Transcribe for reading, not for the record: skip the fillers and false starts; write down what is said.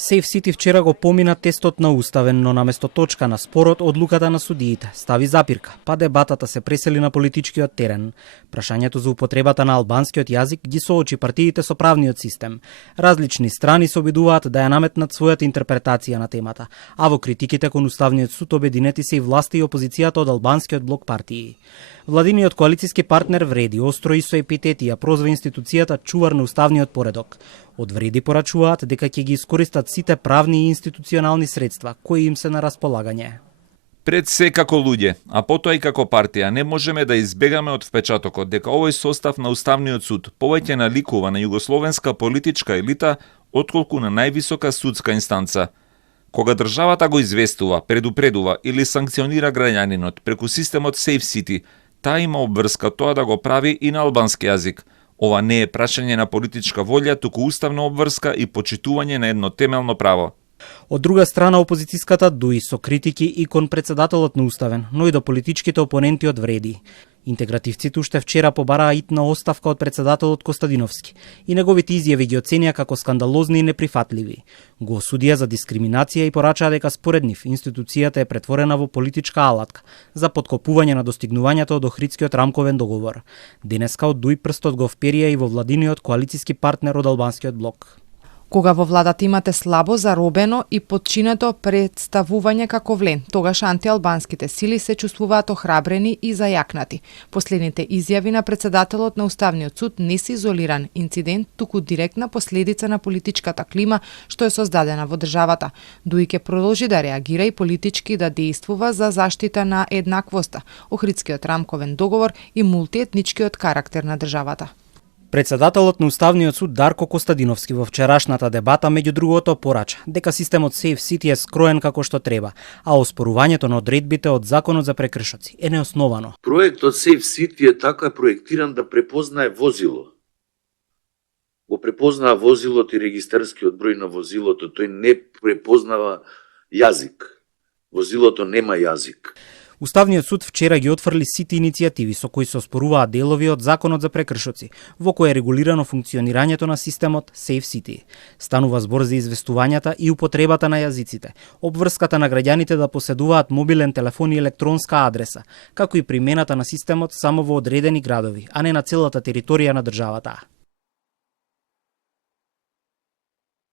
Safe City вчера го помина тестот на уставен, но наместо точка на спорот, одлуката на судиите стави запирка, па дебатата се пресели на политичкиот терен. Прашањето за употребата на албанскиот јазик ги соочи партиите со правниот систем. Различни страни се обидуваат да ја наметнат својата интерпретација на темата, а во критиките кон Уставниот суд обединети се и власти и опозицијата од албанскиот блок партии. Владиниот коалициски партнер Вреди остро и со епитети ја прозва институцијата чувар на уставниот поредок. Од Вреди порачуваат дека ќе ги искористат сите правни и институционални средства кои им се на располагање. Пред се како луѓе, а потоа и како партија, не можеме да избегаме од впечатокот дека овој состав на Уставниот суд повеќе наликува на југословенска политичка елита отколку на највисока судска инстанца. Кога државата го известува, предупредува или санкционира граѓанинот преку системот Safe City, таа има обврска тоа да го прави и на албански јазик. Ова не е прашање на политичка волја, туку уставна обврска и почитување на едно темелно право. Од друга страна, опозицијската дуи со критики и кон председателот на Уставен, но и до политичките опоненти од Вреди. Интегративците уште вчера побараа итна оставка од председателот Костадиновски и неговите изјави ги оценија како скандалозни и неприфатливи. Го осудија за дискриминација и порачаа дека според нив институцијата е претворена во политичка алатка за подкопување на достигнувањата од Охридскиот рамковен договор. Денеска од дуи прстот го вперија и во владиниот коалициски партнер од албанскиот блок. Кога во владата имате слабо заробено и подчинето представување како влен, тогаш антиалбанските сили се чувствуваат охрабрени и зајакнати. Последните изјави на председателот на Уставниот суд не се изолиран инцидент, туку директна последица на политичката клима што е создадена во државата. Дуи ќе продолжи да реагира и политички да действува за заштита на еднаквоста, Охридскиот рамковен договор и мултиетничкиот карактер на државата. Председателот на Уставниот суд Дарко Костадиновски во вчерашната дебата меѓу другото порача дека системот Safe City е скроен како што треба, а оспорувањето на одредбите од законот за прекршоци е неосновано. Проектот Safe City е така проектиран да препознае возило. Го препознава возилото и регистарскиот број на возилото, тој не препознава јазик. Возилото нема јазик. Уставниот суд вчера ги отфрли сите иницијативи со кои се оспоруваат делови од законот за прекршоци, во кој е регулирано функционирањето на системот Safe City. Станува збор за известувањата и употребата на јазиците, обврската на граѓаните да поседуваат мобилен телефон и електронска адреса, како и примената на системот само во одредени градови, а не на целата територија на државата.